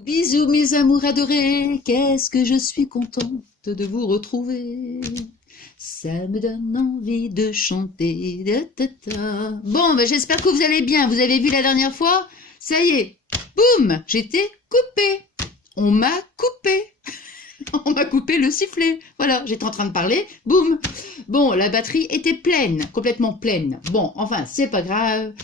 Bisous mes amours adorés, qu'est-ce que je suis contente de vous retrouver. Ça me donne envie de chanter. Bon, ben j'espère que vous allez bien. Vous avez vu la dernière fois? Ça y est, boum, j'étais coupée. On m'a coupé. On m'a coupé le sifflet. Voilà, j'étais en train de parler, boum. Bon, la batterie était pleine, complètement pleine. Bon, enfin, c'est pas grave.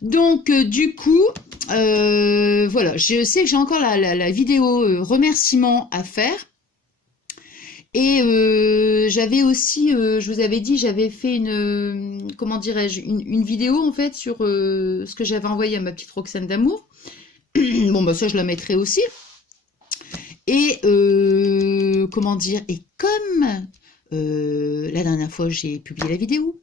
Donc, du coup, voilà, je sais que j'ai encore la vidéo remerciement à faire. Et j'avais aussi, je vous avais dit, j'avais fait une, comment dirais-je, une vidéo en fait sur ce que j'avais envoyé à ma petite Roxane d'amour. Bon, bah ça, je la mettrai aussi. Et comment dire, et comme la dernière fois, j'ai publié la vidéo,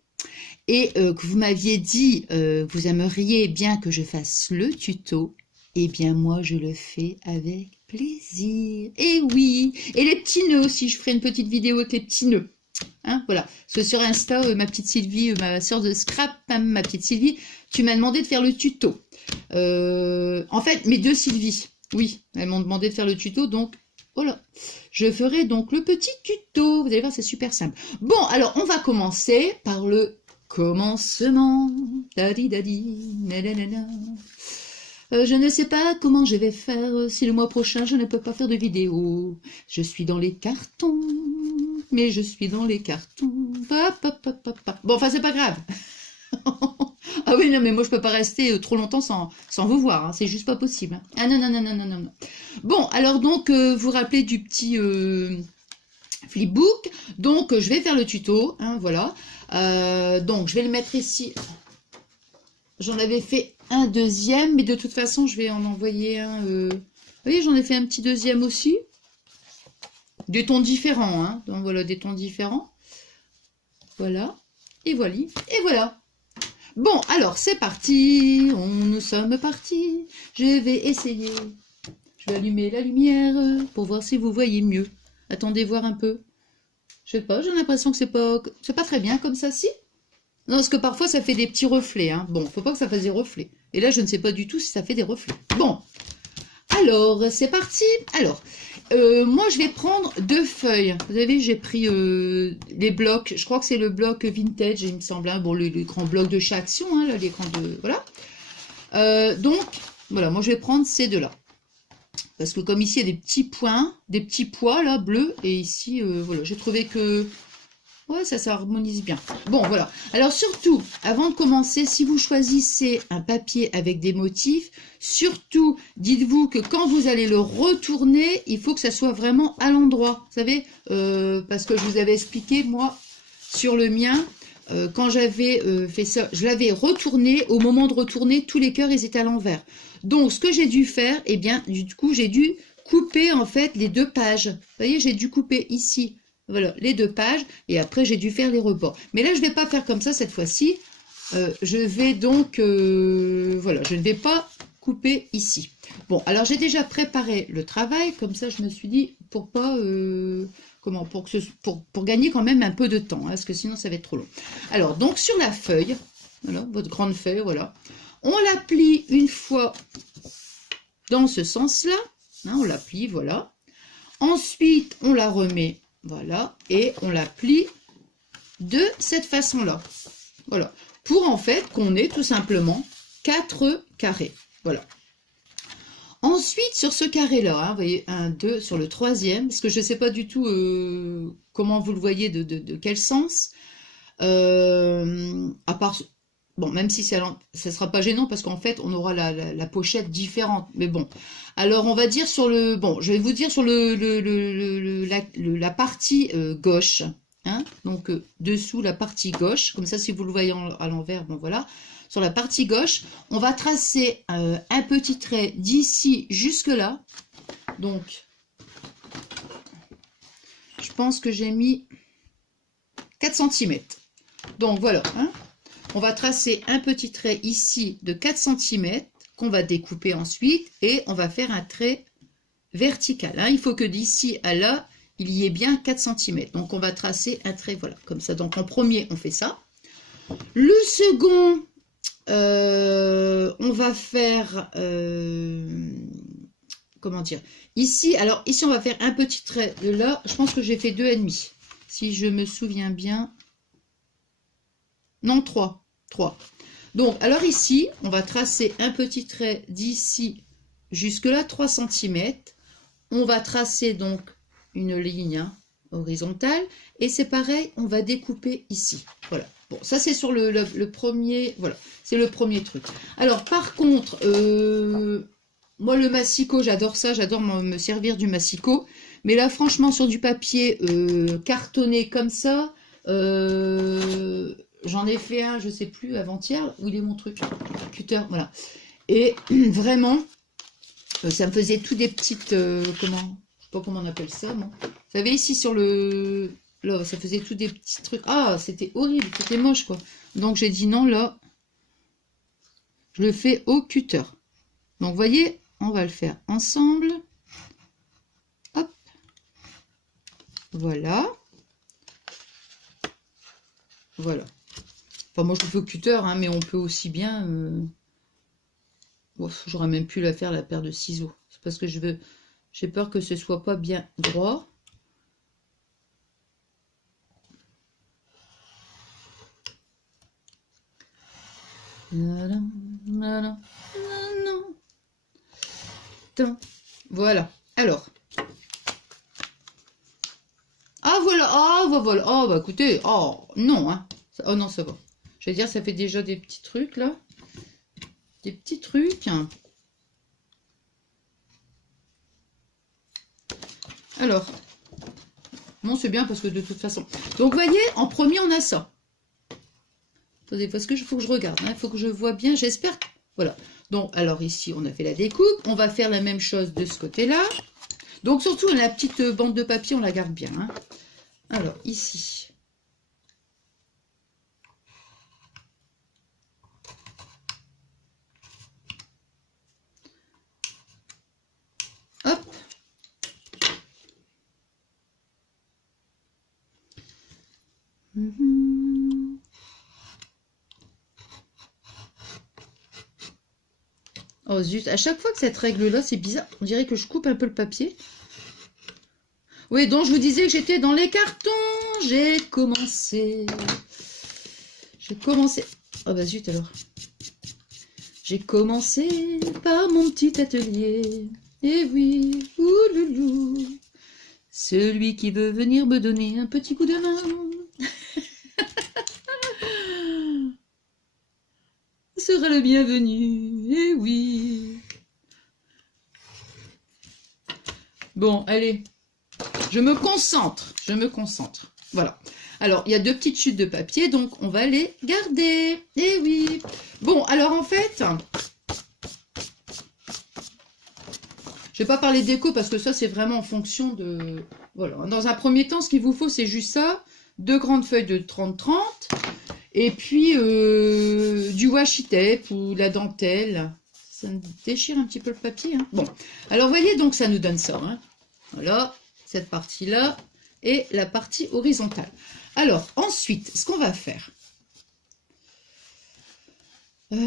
et que vous m'aviez dit que vous aimeriez bien que je fasse le tuto, eh bien moi je le fais avec plaisir. Et oui, et les petits nœuds aussi, je ferai une petite vidéo avec les petits nœuds. Hein, voilà, parce que sur Insta, ma petite Sylvie, ma soeur de scrap, hein, ma petite Sylvie, tu m'as demandé de faire le tuto. En fait, mes deux Sylvie, oui, elles m'ont demandé de faire le tuto, donc voilà. Je ferai donc le petit tuto. Vous allez voir, c'est super simple. Bon, alors on va commencer par le commencement. Dadi dadi, nanana. Je ne sais pas comment je vais faire si le mois prochain je ne peux pas faire de vidéo. Je suis dans les cartons, mais je suis dans les cartons. Bon, enfin, c'est pas grave. Ah oui, non, mais moi je peux pas rester trop longtemps sans vous voir, hein. C'est juste pas possible, hein. Ah non, non, non, non, non, non. Bon, alors donc, vous vous rappelez du petit flipbook. Donc, je vais faire le tuto, hein, voilà. Donc, je vais le mettre ici. J'en avais fait un deuxième, mais de toute façon, je vais en envoyer un. Vous voyez, j'en ai fait un petit deuxième aussi. Des tons différents, hein. Donc, voilà, des tons différents. Voilà. Et voilà. Et voilà. Bon, alors, c'est parti. Nous sommes partis. Je vais essayer. Je vais allumer la lumière pour voir si vous voyez mieux. Attendez voir un peu. Je sais pas, j'ai l'impression que c'est pas très bien comme ça, si. Non, parce que parfois ça fait des petits reflets, hein. Bon, faut pas que ça fasse des reflets. Et là, je ne sais pas du tout si ça fait des reflets. Bon, alors, c'est parti. Alors, moi, je vais prendre deux feuilles. Vous avez, j'ai pris les blocs. Je crois que c'est le bloc vintage, il me semble. Hein. Bon, les grands blocs de chez Action, hein, là, les grands de... Voilà. Donc, voilà, moi, je vais prendre ces deux-là. Parce que comme ici, il y a des petits points, des petits pois, là, bleus. Et ici, voilà, j'ai trouvé que... Ouais, ça s'harmonise bien. Bon, voilà. Alors surtout, avant de commencer, si vous choisissez un papier avec des motifs, surtout, dites-vous que quand vous allez le retourner, il faut que ça soit vraiment à l'endroit. Vous savez, parce que je vous avais expliqué, moi, sur le mien, quand j'avais fait ça, je l'avais retourné. Au moment de retourner, tous les cœurs, ils étaient à l'envers. Donc, ce que j'ai dû faire, eh bien, du coup, j'ai dû couper, en fait, les deux pages. Vous voyez, j'ai dû couper ici. Voilà, les deux pages, et après j'ai dû faire les rebords. Mais là, je ne vais pas faire comme ça cette fois-ci. Je vais donc, voilà, je ne vais pas couper ici. Bon, alors j'ai déjà préparé le travail, comme ça je me suis dit, pour pas, comment, pour gagner quand même un peu de temps, hein, parce que sinon ça va être trop long. Alors, donc sur la feuille, voilà, votre grande feuille, voilà, on la plie une fois dans ce sens-là, hein, on la plie, voilà. Ensuite, on la remet. Voilà, et on la plie de cette façon-là. Voilà, pour en fait qu'on ait tout simplement 4 carrés. Voilà. Ensuite, sur ce carré-là, hein, vous voyez, 1, 2, sur le troisième, parce que je ne sais pas du tout comment vous le voyez, de quel sens. À part, bon, même si ça ne sera pas gênant, parce qu'en fait, on aura la pochette différente. Mais bon, alors on va dire sur le... Bon, je vais vous dire sur la partie gauche. Hein, donc, dessous la partie gauche. Comme ça, si vous le voyez à l'envers, bon voilà. Sur la partie gauche, on va tracer un petit trait d'ici jusque là. Donc, je pense que j'ai mis 4 cm. Donc, voilà, hein. On va tracer un petit trait ici de 4 cm qu'on va découper ensuite et on va faire un trait vertical. Hein. Il faut que d'ici à là, il y ait bien 4 cm. Donc, on va tracer un trait, voilà, comme ça. Donc, en premier, on fait ça. Le second, on va faire comment dire, ici, alors ici on va faire un petit trait de là, je pense que j'ai fait 2,5, si je me souviens bien, non 3. Donc alors ici, on va tracer un petit trait d'ici jusque là, 3 cm, on va tracer donc une ligne horizontale, et c'est pareil, on va découper ici, voilà. Bon, ça c'est sur le premier, voilà, c'est le premier truc. Alors par contre, moi le massicot, j'adore ça, j'adore me servir du massicot, mais là franchement sur du papier cartonné comme ça, j'en ai fait un, je sais plus, avant-hier, où il est mon truc, cutter, voilà. Et vraiment, ça me faisait tout des petites, comment, je sais pas comment on appelle ça, moi. Vous savez ici sur le... Là, ça faisait tout des petits trucs. Ah, c'était horrible, c'était moche, quoi. Donc, j'ai dit non, là, je le fais au cutter. Donc, vous voyez, on va le faire ensemble. Hop. Voilà. Voilà. Enfin, moi, je le fais au cutter, hein, mais on peut aussi bien... Bon, j'aurais même pu la faire, la paire de ciseaux. C'est parce que j'ai peur que ce soit pas bien droit. Voilà. Alors. Ah voilà. Ah voilà. Ah bah écoutez. Oh non. Hein. Oh non, ça va. Je veux dire, ça fait déjà des petits trucs là. Des petits trucs. Alors. Non, c'est bien parce que de toute façon. Donc vous voyez, en premier on a ça. Attendez, parce que faut que je regarde, il faut que je vois bien, j'espère. Voilà. Donc, alors ici, on a fait la découpe. On va faire la même chose de ce côté-là. Donc, surtout, la petite bande de papier, on la garde bien. Hein. Alors, ici. Hop. Oh zut, à chaque fois que cette règle-là, c'est bizarre. On dirait que je coupe un peu le papier. Oui, donc je vous disais que j'étais dans les cartons. J'ai commencé. Oh bah zut alors. J'ai commencé par mon petit atelier. Eh oui, ouloulou. Celui qui veut venir me donner un petit coup de main sera le bienvenu. Eh oui. Bon, allez. Je me concentre. Voilà. Alors, il y a 2 petites chutes de papier, donc on va les garder. Eh oui. Bon, alors en fait, je vais pas parler déco parce que ça, c'est vraiment en fonction de... Voilà. Dans un premier temps, ce qu'il vous faut, c'est juste ça. 2 grandes feuilles de 30-30. Et puis, du washi tape ou la dentelle. Ça me déchire un petit peu le papier. Hein. Bon. Alors, voyez, donc, ça nous donne ça. Hein. Voilà. Cette partie-là et la partie horizontale. Alors, ensuite, ce qu'on va faire. Ouais,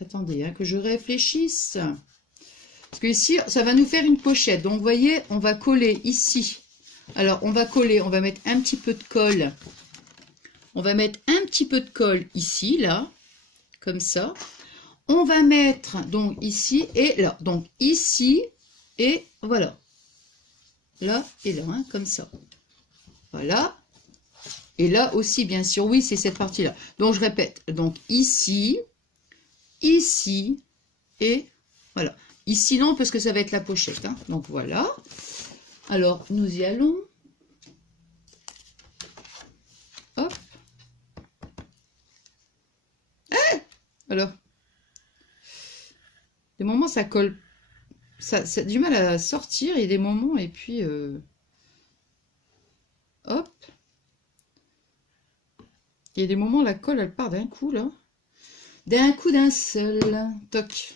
attendez, hein, que je réfléchisse. Parce que ici, ça va nous faire une pochette. Donc, vous voyez, on va coller ici. Alors, on va coller, on va mettre un petit peu de colle. On va mettre un petit peu de colle ici, là, comme ça. On va mettre donc ici et là. Donc ici et voilà. Là et là, hein, comme ça. Voilà. Et là aussi, bien sûr, oui, c'est cette partie-là. Donc je répète. Donc ici, ici et voilà. Ici non, parce que ça va être la pochette. Hein. Donc voilà. Alors, nous y allons. Hop. Ah, alors. Des moments, ça colle. Ça a du mal à sortir. Il y a des moments, et puis... hop. Il y a des moments, la colle, elle part d'un coup, là. D'un coup, d'un seul. Toc.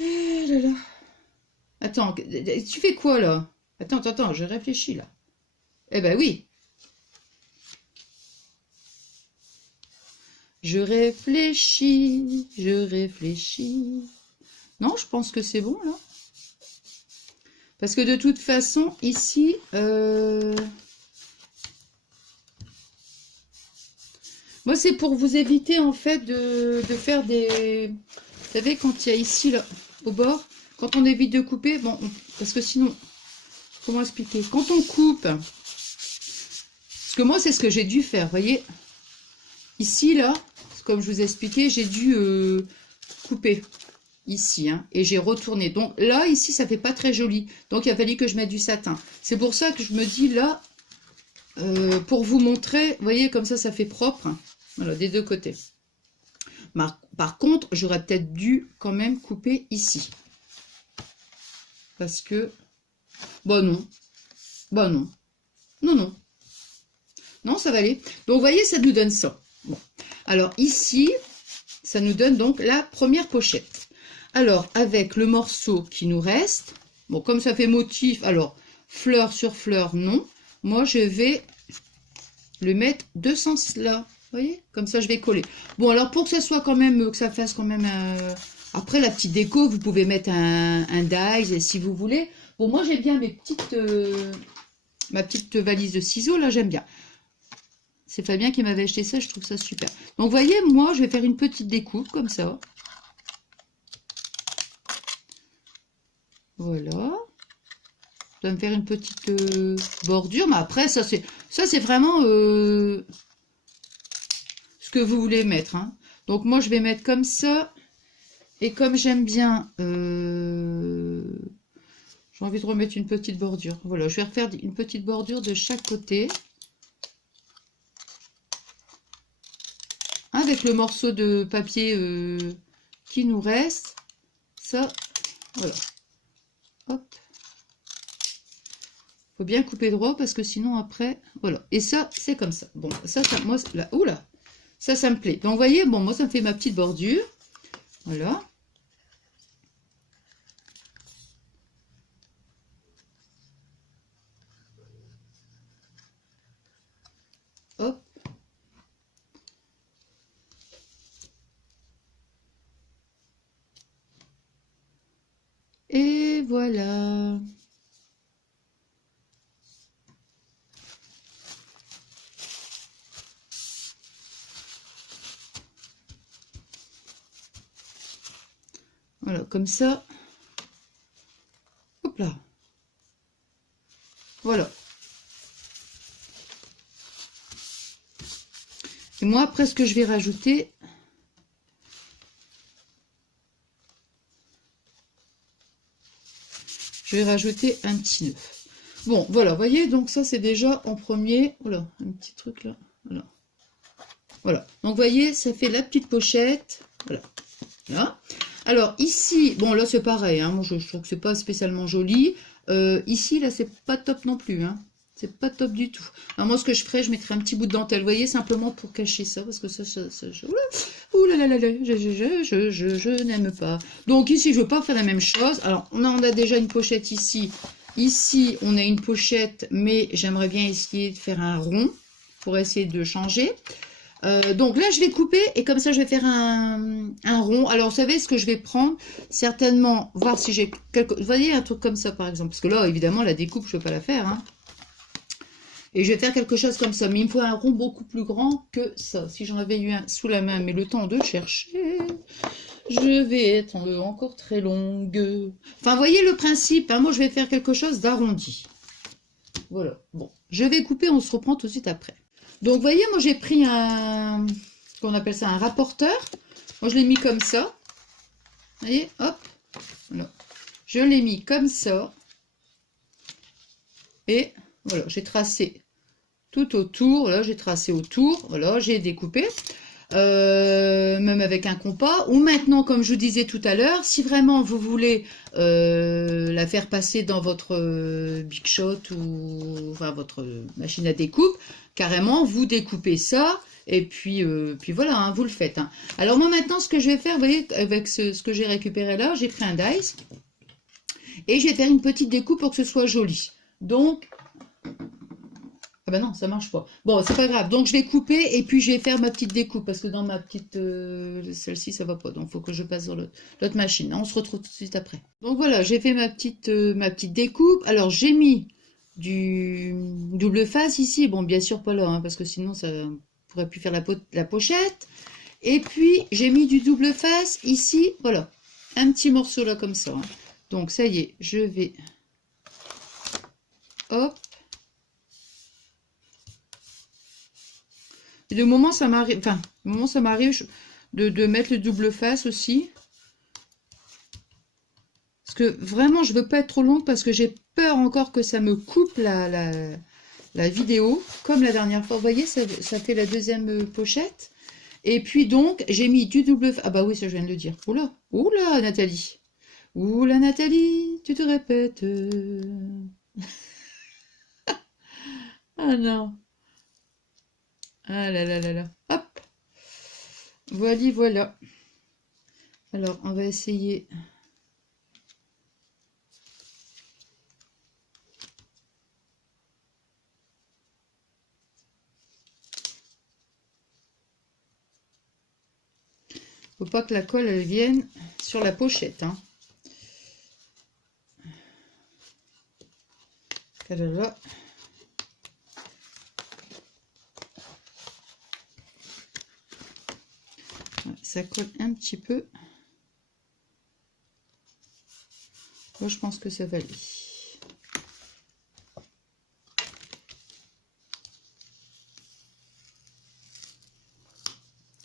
Eh là là. Attends, tu fais quoi, là? Attends, je réfléchis, là. Eh ben oui. Je réfléchis, je réfléchis. Non, je pense que c'est bon, là. Parce que de toute façon, ici... Moi, c'est pour vous éviter, en fait, de faire des... Vous savez, quand il y a ici, là, au bord, quand on évite de couper, bon, parce que sinon... Comment expliquer? Quand on coupe... Parce que moi, c'est ce que j'ai dû faire, vous voyez. Ici, là, comme je vous ai expliqué, j'ai dû couper ici, hein, et j'ai retourné. Donc là, ici, ça fait pas très joli. Donc, il a fallu que je mette du satin. C'est pour ça que je me dis, là, pour vous montrer, vous voyez, comme ça fait propre. Voilà, des deux côtés. Par contre, j'aurais peut-être dû quand même couper ici. Parce que, bah non, bah non, non, non. Non, ça va aller. Donc, vous voyez, ça nous donne ça. Bon. Alors, ici, ça nous donne donc la première pochette. Alors, avec le morceau qui nous reste, bon, comme ça fait motif, alors, fleur sur fleur, non. Moi, je vais le mettre de ce sens-là. Vous voyez? Comme ça, je vais coller. Bon, alors, pour que ça soit quand même, que ça fasse quand même... Après, la petite déco, vous pouvez mettre un dies, si vous voulez. Bon, moi, j'aime bien mes petites... ma petite valise de ciseaux, là, j'aime bien. C'est Fabien qui m'avait acheté ça, je trouve ça super. Donc, vous voyez, moi, je vais faire une petite découpe, comme ça. Voilà. Je vais me faire une petite bordure, mais après, ça, c'est vraiment ce que vous voulez mettre. Hein. Donc, moi, je vais mettre comme ça. Et comme j'aime bien... j'ai envie de remettre une petite bordure. Voilà, je vais refaire une petite bordure de chaque côté. Avec le morceau de papier qui nous reste. Ça, voilà. Hop. Faut bien couper droit parce que sinon après, voilà. Et ça, c'est comme ça. Bon, ça moi, là, oula, ça me plaît. Donc, vous voyez, bon, moi, ça me fait ma petite bordure. Voilà. Hop. Et voilà. Voilà, comme ça. Hop là. Voilà. Et moi, après, ce que je vais rajouter... Je vais rajouter un petit nœud. Bon, voilà, vous voyez, donc ça, c'est déjà en premier. Voilà, un petit truc là. Voilà. Voilà. Donc, vous voyez, ça fait la petite pochette. Voilà. Là. Alors, ici, bon, là, c'est pareil. Hein, moi, je trouve que c'est pas spécialement joli. Ici, là, c'est pas top non plus. Hein. C'est pas top du tout. Alors, moi, ce que je ferais, je mettrais un petit bout de dentelle. Vous voyez, simplement pour cacher ça. Parce que ça ouh là là là là, je n'aime pas. Donc, ici, je veux pas faire la même chose. Alors, on a déjà une pochette ici. Ici, on a une pochette, mais j'aimerais bien essayer de faire un rond pour essayer de changer. Donc là, je vais couper et comme ça, je vais faire un rond. Alors, vous savez ce que je vais prendre? Certainement, voir si j'ai quelque... Vous voyez, un truc comme ça, par exemple. Parce que là, évidemment, la découpe, je ne peux pas la faire. Hein. Et je vais faire quelque chose comme ça. Mais il me faut un rond beaucoup plus grand que ça. Si j'en avais eu un sous la main, mais le temps de chercher... Je vais être encore très longue. Enfin, vous voyez le principe. Hein, moi, je vais faire quelque chose d'arrondi. Voilà. Bon, je vais couper. On se reprend tout de suite après. Donc, vous voyez, moi, j'ai pris un... qu'on appelle ça un rapporteur. Moi, je l'ai mis comme ça. Vous voyez, hop. Voilà. Je l'ai mis comme ça. Et voilà, j'ai tracé tout autour. Là, j'ai tracé autour. Voilà, j'ai découpé. Même avec un compas, ou maintenant, comme je vous disais tout à l'heure, si vraiment vous voulez la faire passer dans votre Big Shot ou enfin votre machine à découpe, carrément vous découpez ça et puis voilà, hein, vous le faites. Hein. Alors moi maintenant, ce que je vais faire, vous voyez, avec ce que j'ai récupéré là, j'ai pris un dice et je vais faire une petite découpe pour que ce soit joli. Donc Ah bah non, ça marche pas. Bon, c'est pas grave. Donc je vais couper et puis je vais faire ma petite découpe parce que dans ma petite celle-ci ça va pas. Donc il faut que je passe sur l'autre machine. On se retrouve tout de suite après. Donc voilà, j'ai fait ma petite découpe. Alors j'ai mis du double face ici. Bon, bien sûr pas là, hein, parce que sinon ça pourrait plus faire la pochette. Et puis j'ai mis du double face ici. Voilà, un petit morceau là comme ça. Hein. Donc ça y est, je vais hop. Et de moment ça m'arrive, de mettre le double face aussi. Parce que vraiment je veux pas être trop longue parce que j'ai peur encore que ça me coupe la vidéo. Comme la dernière fois, vous voyez, ça fait la deuxième pochette. Et puis donc j'ai mis du double face. Ah bah oui, ça je viens de le dire. Oula, oula Nathalie. Oula Nathalie, tu te répètes. Ah non. Ah là là là là. Hop. Voilà, voilà. Alors, on va essayer. Faut pas que la colle elle vienne sur la pochette. Hein. Là. Ça colle un petit peu. Moi, je pense que ça va aller.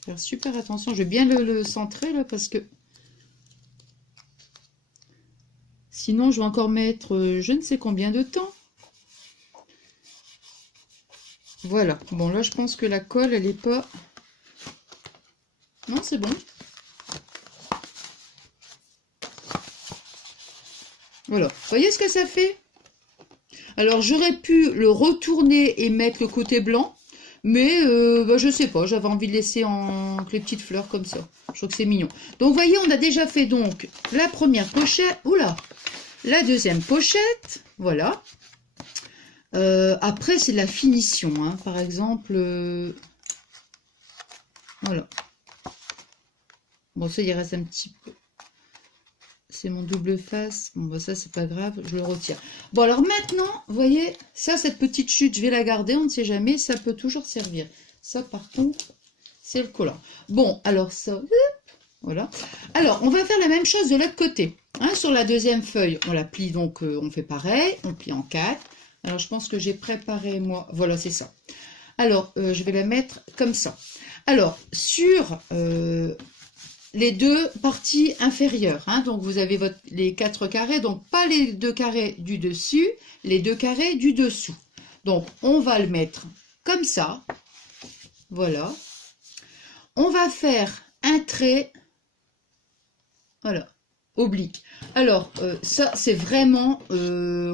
Faire super attention. Je vais bien le centrer là parce que sinon, je vais encore mettre je ne sais combien de temps. Voilà. Bon, là, je pense que la colle, elle est pas... Non, c'est bon. Voilà. Vous voyez ce que ça fait? Alors, j'aurais pu le retourner et mettre le côté blanc. Mais bah, je sais pas, j'avais envie de laisser en les petites fleurs comme ça. Je trouve que c'est mignon. Donc, vous voyez, on a déjà fait donc la première pochette. Oula! La deuxième pochette. Voilà. Après, c'est la finition. Hein. Par exemple, voilà. Bon, ça, il reste un petit peu. C'est mon double face. Bon, bah ça, c'est pas grave, je le retire. Bon, alors maintenant, vous voyez, ça, cette petite chute, je vais la garder, on ne sait jamais, ça peut toujours servir. Ça, par contre, c'est le collant. Bon, alors ça, voilà. Alors, on va faire la même chose de l'autre côté. Hein, sur la deuxième feuille, on la plie, donc on fait pareil, on plie en 4. Alors, je pense que j'ai préparé, moi, voilà, c'est ça. Alors, je vais la mettre comme ça. Alors, sur... les deux parties inférieures. Hein, donc, vous avez les 4 carrés, donc pas les 2 carrés du dessus, les 2 carrés du dessous. Donc, on va le mettre comme ça. Voilà. On va faire un trait, voilà, oblique. Alors, ça, c'est vraiment,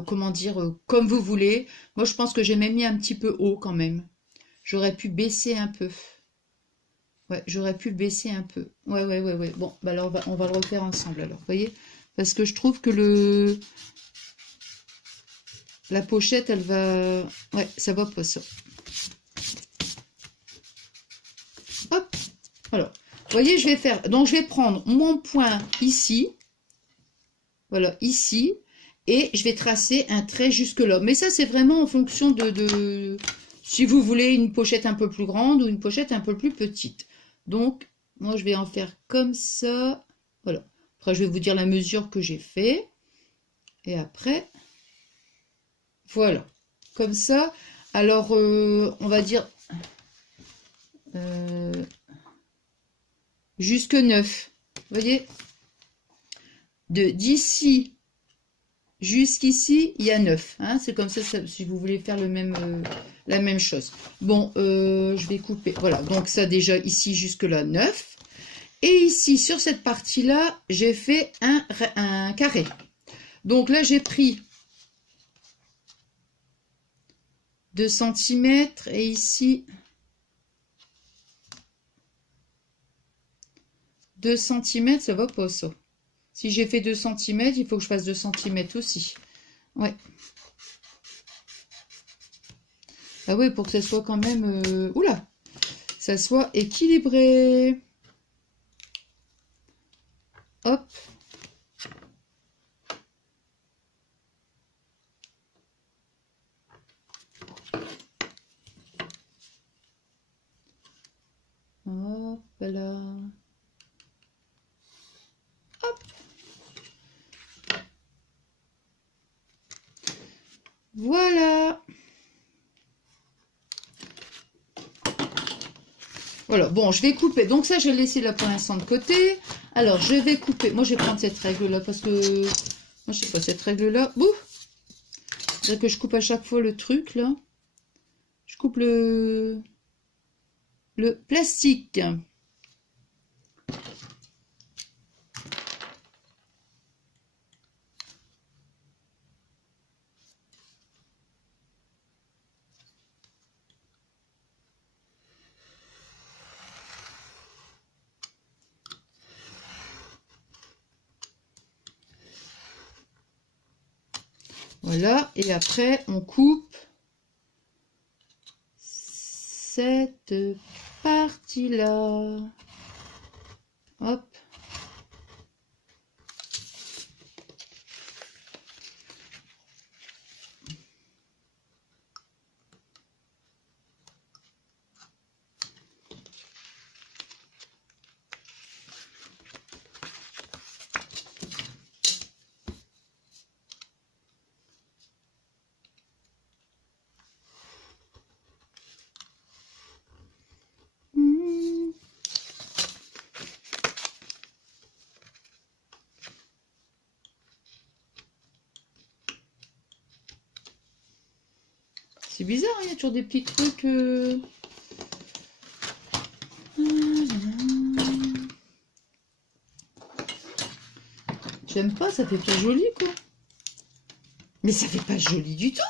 comment dire, comme vous voulez. Moi, je pense que j'ai même mis un petit peu haut quand même. J'aurais pu baisser un peu. Ouais, j'aurais pu baisser un peu. Ouais. Bon, bah alors on va le refaire ensemble alors, vous voyez? Parce que je trouve que la pochette, elle va... Ouais, ça va pas ça. Hop, alors. Vous voyez, je vais faire... Donc, je vais prendre mon point ici. Voilà, ici. Et je vais tracer un trait jusque là. Mais ça, c'est vraiment en fonction de... Si vous voulez une pochette un peu plus grande ou une pochette un peu plus petite. Donc, moi, je vais en faire comme ça. Voilà. Après, je vais vous dire la mesure que j'ai fait. Et après, voilà. Comme ça. Alors, on va dire jusque 9. Vous voyez? D'ici jusqu'ici, il y a 9. Hein, c'est comme ça, si vous voulez faire la même chose. Bon, je vais couper. Voilà, donc ça déjà ici jusque-là, 9. Et ici, sur cette partie-là, j'ai fait un carré. Donc là, j'ai pris 2 cm et ici 2 cm, ça va pas ça. Si j'ai fait 2 cm, il faut que je fasse 2 cm aussi. Ouais. Ah oui, pour que ça soit quand même... oula, ça soit équilibré. Hop. Hop là. Hop. Voilà. Voilà, bon, je vais couper. Donc ça, je vais laisser là pour l'instant de côté. Alors, je vais couper. Moi, je vais prendre cette règle-là parce que... Moi, je sais pas, cette règle-là... Bouh! C'est que je coupe à chaque fois le truc, là. Je coupe le plastique. Voilà, et après, on coupe cette partie-là. Hop. C'est bizarre, il y a toujours des petits trucs... J'aime pas, ça fait pas joli, quoi. Mais ça fait pas joli du tout.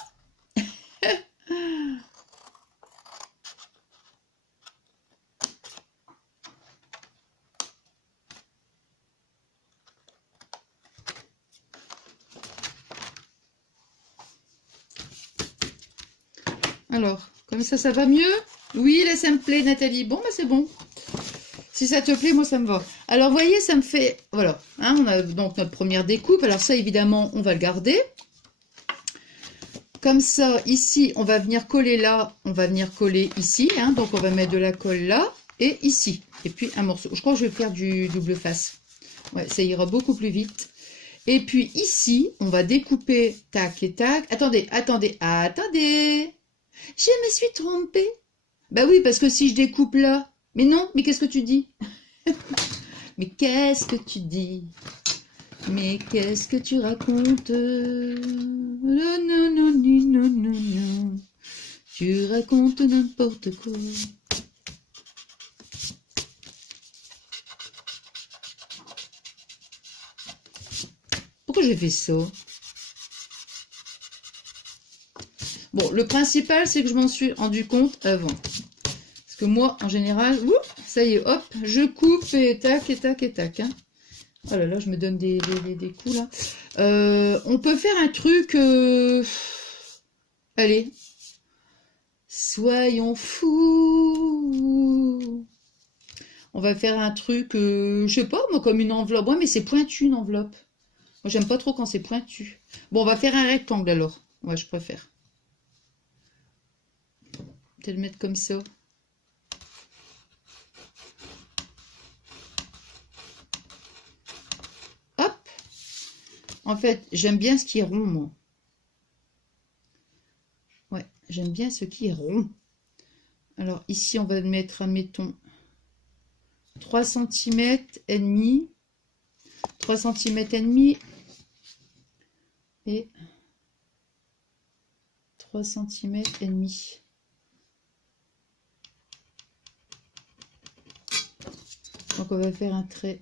Alors, comme ça va mieux? Oui, là, ça me plaît, Nathalie. Bon, bah c'est bon. Si ça te plaît, moi, ça me va. Alors, vous voyez, ça me fait... Voilà, hein, on a donc notre première découpe. Alors ça, évidemment, on va le garder. Comme ça, ici, on va venir coller là. On va venir coller ici. Hein, donc, on va mettre de la colle là et ici. Et puis, un morceau. Je crois que je vais faire du double face. Ouais, ça ira beaucoup plus vite. Et puis, ici, on va découper tac et tac. Attendez, attendez, attendez. Je me suis trompée. Bah oui, parce que si je découpe là... Mais non, mais qu'est-ce que tu dis? Mais qu'est-ce que tu dis? Mais qu'est-ce que tu racontes? Non, non, non, non, non, non. Tu racontes n'importe quoi. Pourquoi j'ai fait ça? Bon, le principal, c'est que je m'en suis rendu compte avant. Parce que moi, en général, ça y est, hop, je coupe et tac, et tac, et tac. Hein. Oh là là, je me donne des coups, là. On peut faire un truc... Allez. Soyons fous. On va faire un truc, je sais pas, moi, comme une enveloppe. Ouais, mais c'est pointu, une enveloppe. Moi, j'aime pas trop quand c'est pointu. Bon, on va faire un rectangle, alors. Ouais, je préfère. Peut-être le mettre comme ça. Hop. En fait, j'aime bien ce qui est rond, moi. Ouais, j'aime bien ce qui est rond. Alors, ici, on va mettre, admettons, 3 cm et demi. 3 cm et demi. Et 3 cm et demi. Donc, on va faire un trait.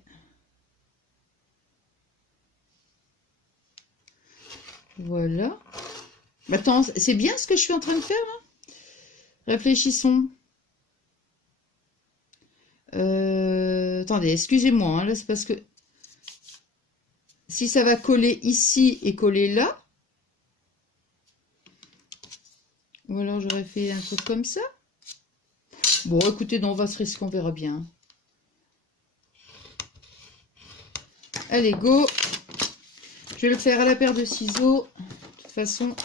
Voilà. Attends, c'est bien ce que je suis en train de faire, là? Réfléchissons. Attendez, excusez-moi, hein, là, c'est parce que si ça va coller ici et coller là, Ou alors j'aurais fait un truc comme ça. Bon, écoutez, on va se risquer, on verra bien. Allez, go. Je vais le faire à la paire de ciseaux. De toute façon.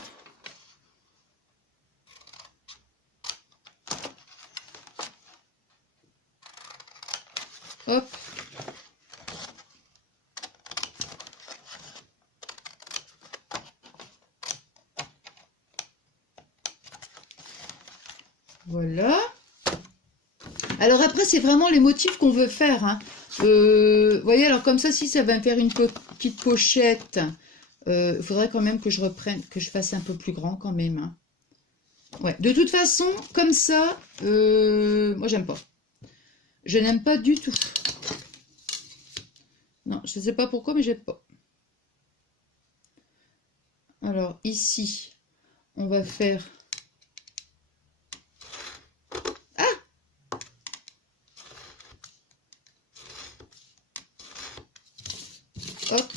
Hop. Voilà. Alors après, c'est vraiment les motifs qu'on veut faire. Hein. Vous voyez, alors comme ça, si ça va me faire une petite pochette, il faudrait quand même que je reprenne, que je fasse un peu plus grand quand même. Hein. Ouais. De toute façon, comme ça, moi j'aime pas. Je n'aime pas du tout. Non, je ne sais pas pourquoi, mais j'aime pas. Alors ici, on va faire... Hop.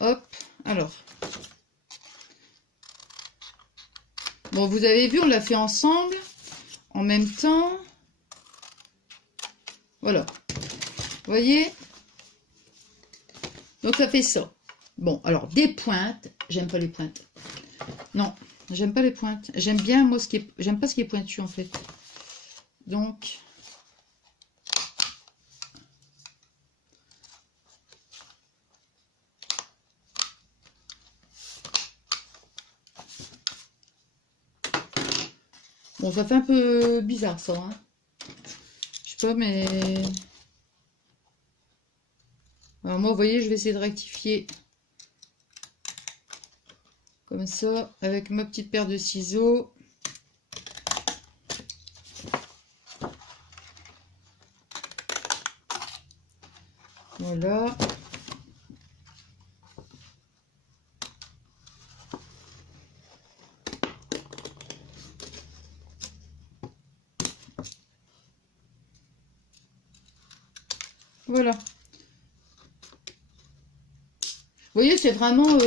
Hop. Alors. Bon, vous avez vu, on l'a fait ensemble. En même temps. Voilà. Vous voyez? Donc, ça fait ça. Bon, alors, des pointes. J'aime pas les pointes. Non, j'aime pas les pointes. J'aime bien, moi, ce qui est... J'aime pas ce qui est pointu, en fait. Donc... Bon, ça fait un peu bizarre, ça. Hein. Je sais pas, mais... Alors, moi, vous voyez, je vais essayer de rectifier. Comme ça, avec ma petite paire de ciseaux. Voilà. Voilà. Vous voyez, c'est vraiment...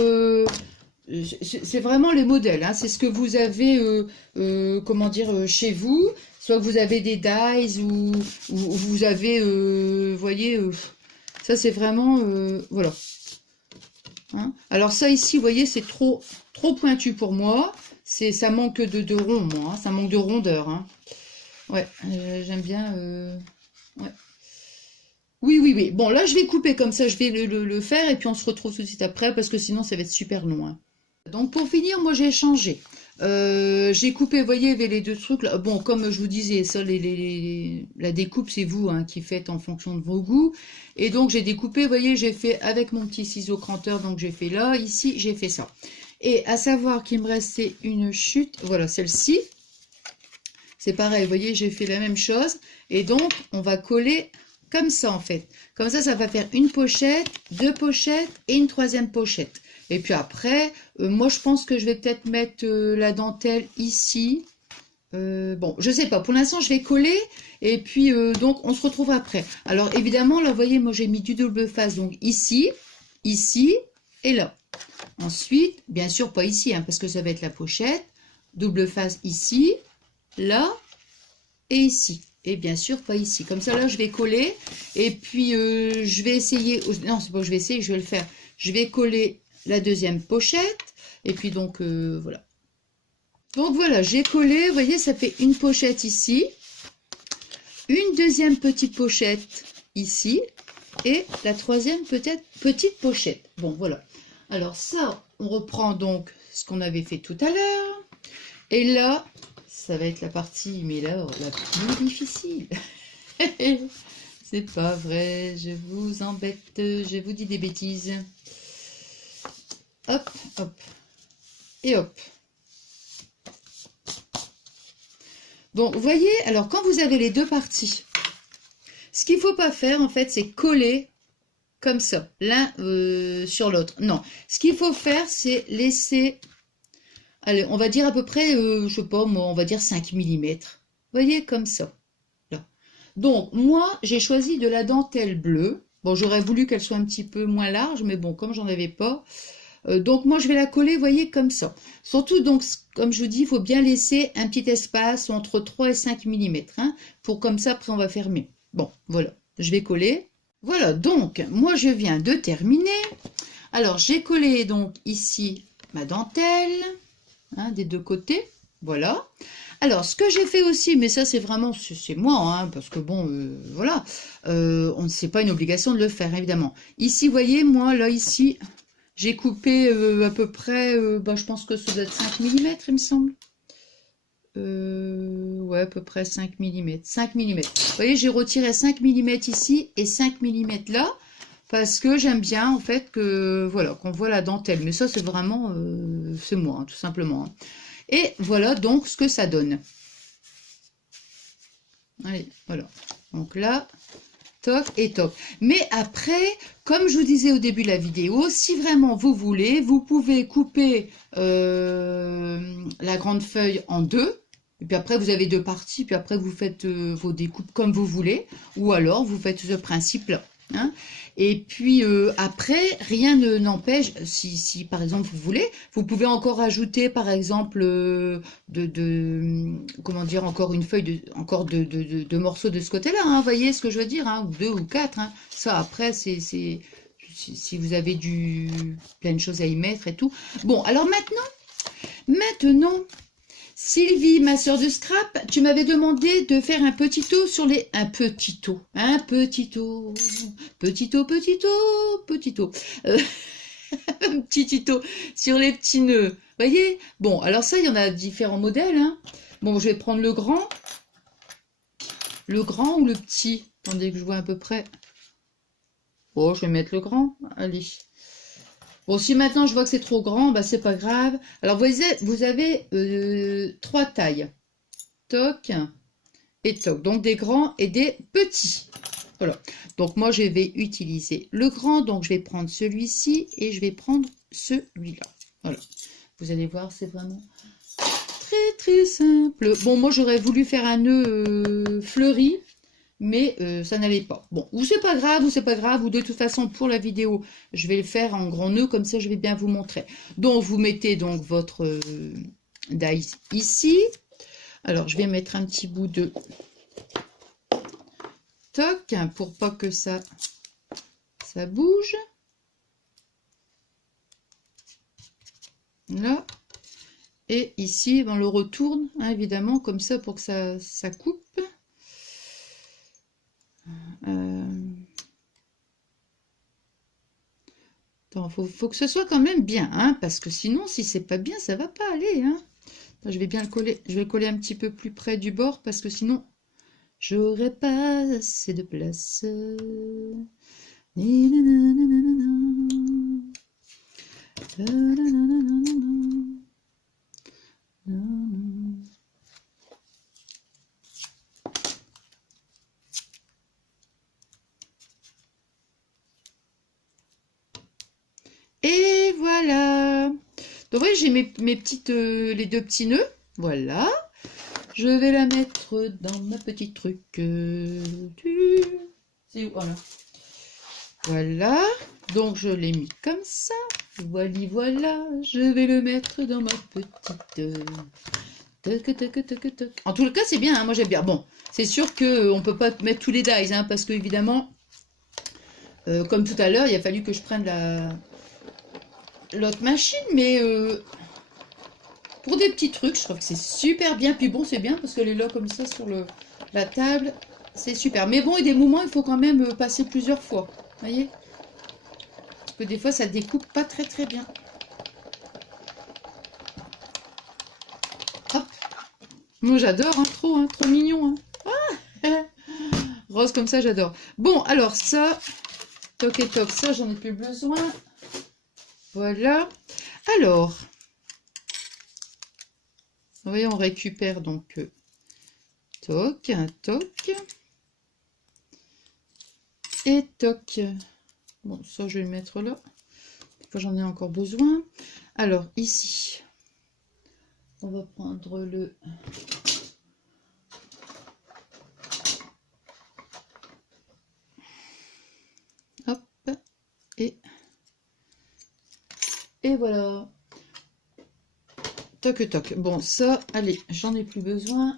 c'est vraiment les modèles, hein. C'est ce que vous avez, comment dire, chez vous. Soit que vous avez des dies ou vous avez, vous voyez, ça c'est vraiment, voilà. Hein. Alors ça ici, vous voyez, c'est trop pointu pour moi. Ça manque de rond, moi. Hein. Ça manque de rondeur. Hein. Ouais, j'aime bien. Ouais. Oui, oui, oui. Bon, là, je vais couper comme ça. Je vais le faire et puis on se retrouve tout de suite après parce que sinon, ça va être super loin. Donc pour finir, moi j'ai changé. J'ai coupé, vous voyez, avec les deux trucs. Là. Bon, comme je vous disais, ça, la découpe, c'est vous hein, qui faites en fonction de vos goûts. Et donc j'ai découpé, vous voyez, j'ai fait avec mon petit ciseau cranteur, donc j'ai fait là, ici, j'ai fait ça. Et à savoir qu'il me restait une chute, voilà, celle-ci. C'est pareil, vous voyez, j'ai fait la même chose. Et donc, on va coller comme ça, en fait. Comme ça va faire une pochette, deux pochettes et une troisième pochette. Et puis après, moi je pense que je vais peut-être mettre la dentelle ici. Bon, je sais pas. Pour l'instant, je vais coller. Et puis, donc, on se retrouve après. Alors, évidemment, là, vous voyez, moi j'ai mis du double face. Donc, ici, ici et là. Ensuite, bien sûr, pas ici, hein, parce que ça va être la pochette. Double face ici, là et ici. Et bien sûr, pas ici. Comme ça, là, je vais coller. Et puis, je vais essayer... Non, c'est pas que je vais essayer, je vais le faire. Je vais coller la deuxième pochette. Et puis, donc, voilà. Donc, voilà, j'ai collé. Vous voyez, ça fait une pochette ici. Une deuxième petite pochette ici. Et la troisième petite pochette. Bon, voilà. Alors, ça, on reprend donc ce qu'on avait fait tout à l'heure. Et là... ça va être la partie, mais là, la plus difficile. C'est pas vrai, je vous embête, je vous dis des bêtises. Hop, hop, et hop. Bon, vous voyez, alors quand vous avez les deux parties, ce qu'il ne faut pas faire, en fait, c'est coller comme ça, l'un sur l'autre. Non, ce qu'il faut faire, c'est laisser... allez, on va dire à peu près, je sais pas, moi, on va dire 5 mm. Vous voyez, comme ça. Là. Donc, moi, j'ai choisi de la dentelle bleue. Bon, j'aurais voulu qu'elle soit un petit peu moins large, mais bon, comme j'en avais pas. Donc, moi, je vais la coller, vous voyez, comme ça. Surtout, donc, comme je vous dis, il faut bien laisser un petit espace entre 3 et 5 millimètres, hein, pour comme ça, après, on va fermer. Bon, voilà, je vais coller. Voilà, donc, moi, je viens de terminer. Alors, j'ai collé, donc, ici, ma dentelle, hein, des deux côtés. Voilà. Alors, ce que j'ai fait aussi, mais ça c'est vraiment, c'est moi, hein, parce que bon, voilà, c'est pas une obligation de le faire, évidemment. Ici, vous voyez, moi, là, ici, j'ai coupé à peu près, bah, je pense que ça doit être 5 millimètres, il me semble. Ouais, à peu près 5 millimètres. 5 millimètres. Vous voyez, j'ai retiré 5 millimètres ici et 5 millimètres là, parce que j'aime bien, en fait, que, voilà, qu'on voit la dentelle. Mais ça, c'est vraiment, c'est moi, hein, tout simplement, hein. Et voilà donc ce que ça donne. Allez, voilà. Donc là, toc et toc. Mais après, comme je vous disais au début de la vidéo, si vraiment vous voulez, vous pouvez couper la grande feuille en deux. Et puis après, vous avez deux parties. Puis après, vous faites vos découpes comme vous voulez. Ou alors, vous faites ce principe-là. Hein. Et puis après, rien ne n'empêche, si par exemple vous voulez, vous pouvez encore ajouter par exemple comment dire, encore une feuille, encore de morceaux de ce côté-là, hein, vous voyez ce que je veux dire, hein, ou deux ou quatre, hein. Ça après c'est si vous avez plein de choses à y mettre et tout. Bon, alors maintenant, Sylvie, ma soeur de scrap, tu m'avais demandé de faire un petit tot sur les... Un petit tot. Un petit tot. Petit tot, petit tot, petit tot. Un petit tuto sur les petits nœuds. Vous voyez? Bon, alors ça, il y en a différents modèles, hein. Bon, je vais prendre le grand. Le grand ou le petit? Attendez que je vois à peu près. Oh, je vais mettre le grand. Allez. Bon, si maintenant je vois que c'est trop grand, bah c'est pas grave. Alors vous avez trois tailles. Toc et toc. Donc des grands et des petits. Voilà. Donc moi je vais utiliser le grand. Donc je vais prendre celui-ci et je vais prendre celui-là. Voilà. Vous allez voir, c'est vraiment très très simple. Bon, moi j'aurais voulu faire un nœud fleuri, mais ça n'allait pas. Bon, ou c'est pas grave, ou de toute façon pour la vidéo, je vais le faire en grand nœud, comme ça je vais bien vous montrer. Donc vous mettez donc votre die ici. Alors je vais mettre un petit bout de toc pour pas que ça bouge. Là. Et ici, on le retourne, hein, évidemment, comme ça pour que ça coupe. Faut que ce soit quand même bien, hein, parce que sinon, si c'est pas bien, ça va pas aller. Hein. Je vais bien le coller. Je vais le coller un petit peu plus près du bord, parce que sinon, j'aurais pas assez de place. Et voilà. Donc voyez, j'ai mes petites, les deux petits nœuds. Voilà. Je vais la mettre dans ma petite truc. C'est où? Voilà. Voilà. Donc je l'ai mis comme ça. Voilà. Je vais le mettre dans ma petite. En tout cas, c'est bien. Hein, moi j'aime bien. Bon, c'est sûr qu'on ne peut pas mettre tous les dies, hein, parce que évidemment, comme tout à l'heure, il a fallu que je prenne l'autre machine, mais pour des petits trucs, je trouve que c'est super bien. Puis bon, c'est bien parce qu'elle est là comme ça sur la table, c'est super. Mais bon, il y a des moments, il faut quand même passer plusieurs fois, vous voyez, parce que des fois, ça découpe pas très très bien. Hop. Moi, j'adore, hein, trop mignon. Hein. Ah rose comme ça, j'adore. Bon, alors ça, toc et toc, ça, j'en ai plus besoin. Voilà. Alors, vous voyez, on récupère donc toc, un toc et toc. Bon, ça, je vais le mettre là. Des fois, j'en ai encore besoin. Alors, ici, on va prendre le... Et voilà. Toc, toc. Bon, ça, allez, j'en ai plus besoin.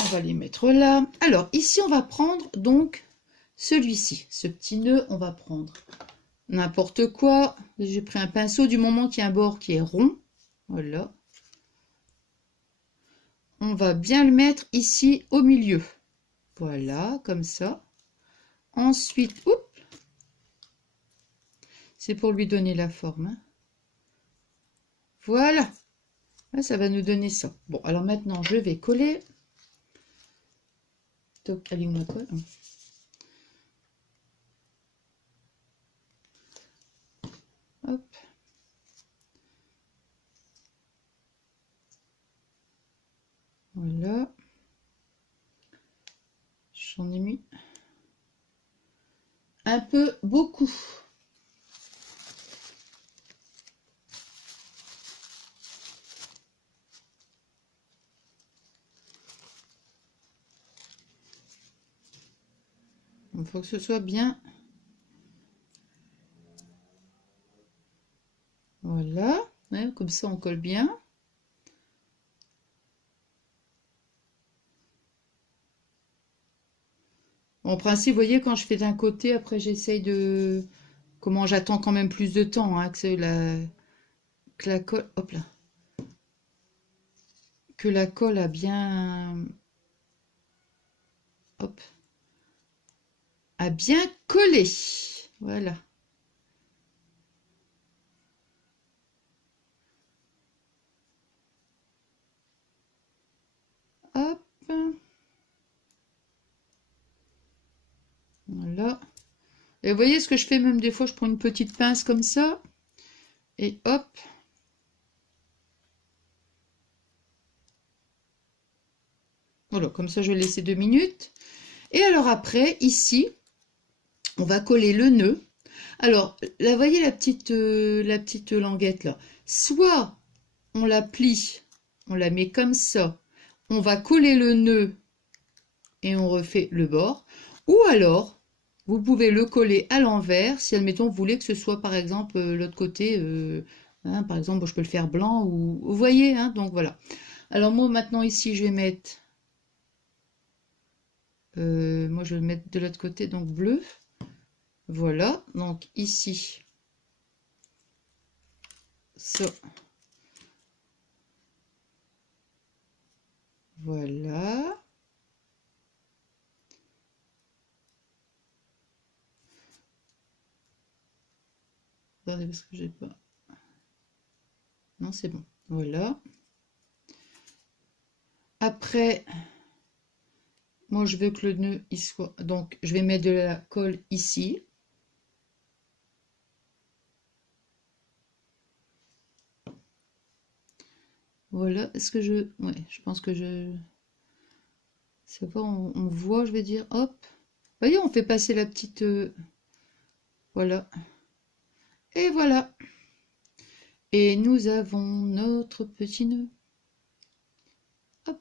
On va les mettre là. Alors, ici, on va prendre donc celui-ci. Ce petit nœud, on va prendre n'importe quoi. J'ai pris un pinceau du moment qu'il y a un bord qui est rond. Voilà. On va bien le mettre ici au milieu. Voilà, comme ça. Ensuite, oups, c'est pour lui donner la forme. Hein. Voilà. Là, ça va nous donner ça. Bon, alors maintenant, je vais coller. Toc, allume la colle. Hop. Voilà. J'en ai mis un peu beaucoup. Il faut que ce soit bien. Voilà. Ouais, comme ça, on colle bien. En principe, vous voyez, quand je fais d'un côté, après j'essaye de... Comment j'attends quand même plus de temps, hein, que la colle... Hop là. Que la colle a bien... Hop. A bien collé. Voilà. Hop. Voilà. Et vous voyez ce que je fais, même des fois, je prends une petite pince comme ça. Et hop. Voilà, comme ça, je vais laisser 2 minutes. Et alors après, ici, on va coller le nœud. Alors, là, vous voyez la petite languette là. Soit on la plie, on la met comme ça. On va coller le nœud et on refait le bord. Ou alors, vous pouvez le coller à l'envers si, admettons, vous voulez que ce soit, par exemple, l'autre côté. Hein, par exemple, je peux le faire blanc ou... Vous voyez, hein, donc voilà. Alors moi, maintenant, ici, je vais mettre... moi, je vais le mettre de l'autre côté, donc bleu. Voilà, donc ici, ça. Voilà. Attendez, parce que j'ai pas... Non, c'est bon. Voilà. Après, moi, je veux que le nœud, il soit... Donc, je vais mettre de la colle ici. Voilà. Est-ce que je... Ouais, je pense que je... C'est pas, on voit, je vais dire, hop. Vous voyez, on fait passer la petite... Voilà. Et voilà. Et nous avons notre petit nœud. Hop.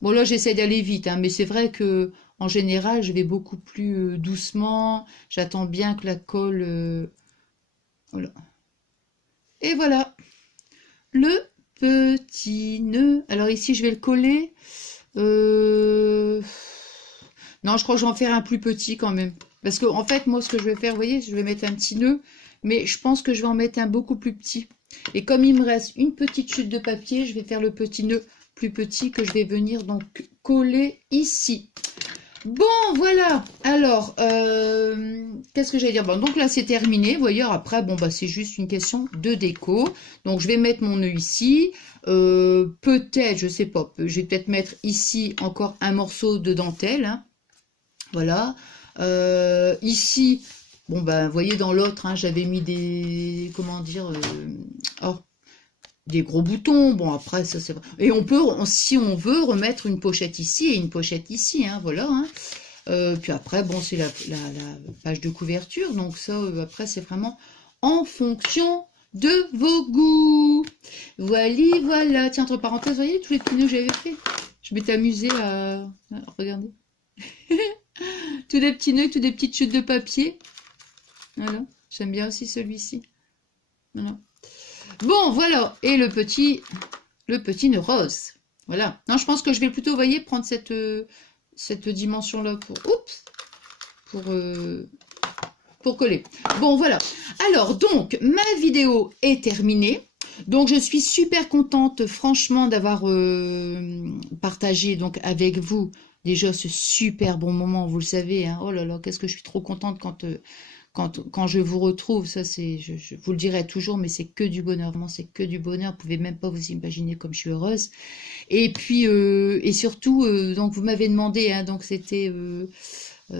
Bon, là, j'essaie d'aller vite, hein, mais c'est vrai que en général, je vais beaucoup plus doucement. J'attends bien que la colle... voilà. Et voilà. Le petit nœud. Alors ici, je vais le coller. Non, je crois que je vais en faire un plus petit quand même. Parce que en fait, moi, ce que je vais faire, vous voyez, je vais mettre un petit nœud. Mais je pense que je vais en mettre un beaucoup plus petit. Et comme il me reste une petite chute de papier, je vais faire le petit nœud plus petit que je vais venir donc coller ici. Bon, voilà. Alors, qu'est-ce que j'allais dire? Bon, donc là, c'est terminé. Vous voyez, après, bon, bah, c'est juste une question de déco. Donc, je vais mettre mon nœud ici. Peut-être, je sais pas, je vais peut-être mettre ici encore un morceau de dentelle. Hein. Voilà. Ici, bon, bah, vous voyez, dans l'autre, hein, j'avais mis des, comment dire, oh, des gros boutons. Bon, après, ça, c'est vrai. Et on peut, si on veut, remettre une pochette ici et une pochette ici. Hein, voilà. Hein. Puis après, bon, c'est la page de couverture. Donc ça, après, c'est vraiment en fonction de vos goûts. Voilà, voilà. Tiens, entre parenthèses, vous voyez tous les petits nœuds que j'avais fait. Je m'étais amusée à... Regardez. Tous des petits nœuds, toutes des petites chutes de papier. Voilà. J'aime bien aussi celui-ci. Voilà. Bon, voilà. Et le petit nœud rose. Voilà. Non, je pense que je vais plutôt, vous voyez, prendre cette dimension-là pour coller. Bon, voilà. Alors, donc, ma vidéo est terminée. Donc, je suis super contente, franchement, d'avoir partagé donc avec vous déjà ce super bon moment. Vous le savez, hein. Oh là là, qu'est-ce que je suis trop contente quand je vous retrouve. Ça, c'est, je vous le dirai toujours, mais c'est que du bonheur. Vraiment, c'est que du bonheur. Vous pouvez même pas vous imaginer comme je suis heureuse. Et puis, et surtout, donc, vous m'avez demandé, hein, donc c'était qui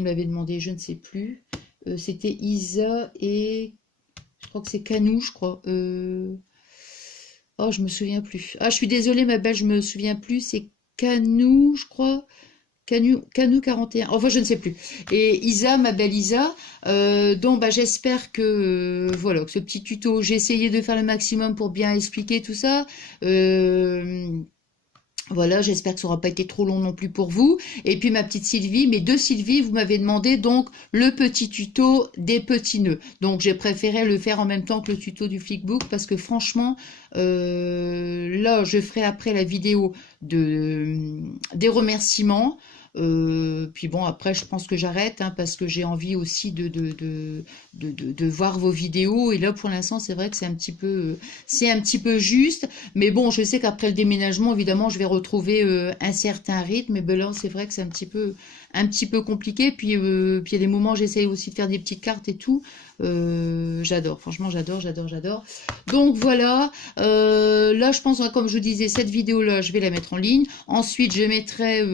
me l'avait demandé, je ne sais plus. C'était Isa et je crois que c'est Canou, je crois. Oh, je me souviens plus. Ah, je suis désolée, ma belle, je me souviens plus. C'est Canou, je crois. Canou 41. Enfin, je ne sais plus. Et Isa, ma belle Isa. Donc, bah, j'espère que voilà, que ce petit tuto, j'ai essayé de faire le maximum pour bien expliquer tout ça. Voilà, j'espère que ça n'aura pas été trop long non plus pour vous. Et puis ma petite Sylvie, mes deux Sylvie, vous m'avez demandé donc le petit tuto des petits nœuds. Donc j'ai préféré le faire en même temps que le tuto du Flickbook parce que franchement, là je ferai après la vidéo des remerciements. Puis bon, après, je pense que j'arrête hein, parce que j'ai envie aussi de voir vos vidéos. Et là, pour l'instant, c'est vrai que c'est un petit peu juste. Mais bon, je sais qu'après le déménagement, évidemment, je vais retrouver un certain rythme. Mais ben là, c'est vrai que c'est un petit peu compliqué. Puis il y a des moments, j'essaye aussi de faire des petites cartes et tout. J'adore, franchement, j'adore. Donc voilà, là, je pense, comme je vous disais, cette vidéo-là, je vais la mettre en ligne. Ensuite, je mettrai,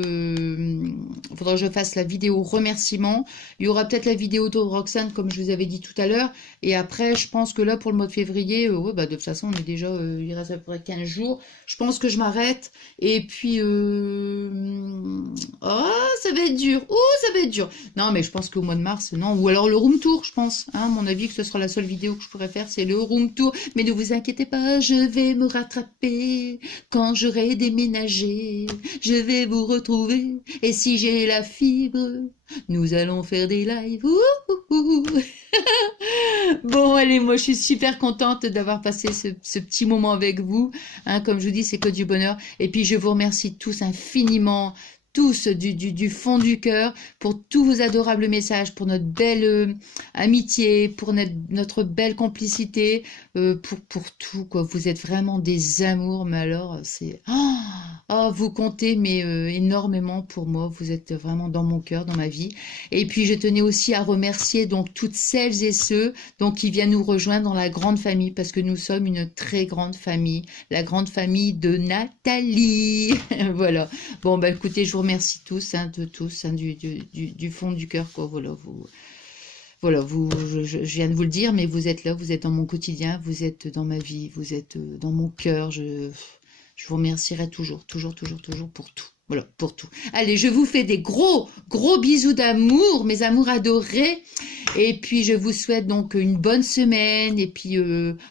il faudra que je fasse la vidéo remerciement. Il y aura peut-être la vidéo de Roxane, comme je vous avais dit tout à l'heure. Et après, je pense que là, pour le mois de février, ouais, bah, de toute façon, on est déjà, il reste à peu près 15 jours. Je pense que je m'arrête. Et puis, ça va être dur. Oh, ça va être dur. Non, mais je pense qu'au mois de mars, non. Ou alors le room tour, je pense. Hein, à mon avis, que ce sera la seule vidéo que je pourrais faire, c'est le room tour. Mais ne vous inquiétez pas, je vais me rattraper. Quand j'aurai déménagé, je vais vous retrouver. Et si j'ai la fibre, nous allons faire des lives. Bon, allez, moi, je suis super contente d'avoir passé ce petit moment avec vous. Hein, comme je vous dis, c'est que du bonheur. Et puis, je vous remercie tous infiniment, tous du fond du cœur, pour tous vos adorables messages, pour notre belle amitié, pour notre belle complicité, pour tout, quoi. Vous êtes vraiment des amours, mais alors, c'est... vous comptez mais énormément pour moi, vous êtes vraiment dans mon cœur, dans ma vie. Et puis je tenais aussi à remercier donc toutes celles et ceux donc qui viennent nous rejoindre dans la grande famille, parce que nous sommes une très grande famille, la grande famille de Nathalie. Voilà. Bon bah écoutez, je vous remercie tous, hein, de tous, hein, du fond du cœur, quoi. Voilà, je viens de vous le dire, mais vous êtes là, vous êtes dans mon quotidien, vous êtes dans ma vie, vous êtes dans mon cœur. Je vous remercierai toujours pour tout. Voilà, pour tout. Allez, je vous fais des gros bisous d'amour, mes amours adorés. Et puis, je vous souhaite donc une bonne semaine. Et puis,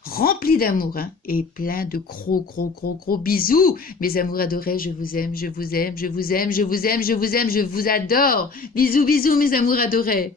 remplie d'amour. Hein, et plein de gros bisous. Mes amours adorés, je vous aime, je vous adore. Bisous, mes amours adorés.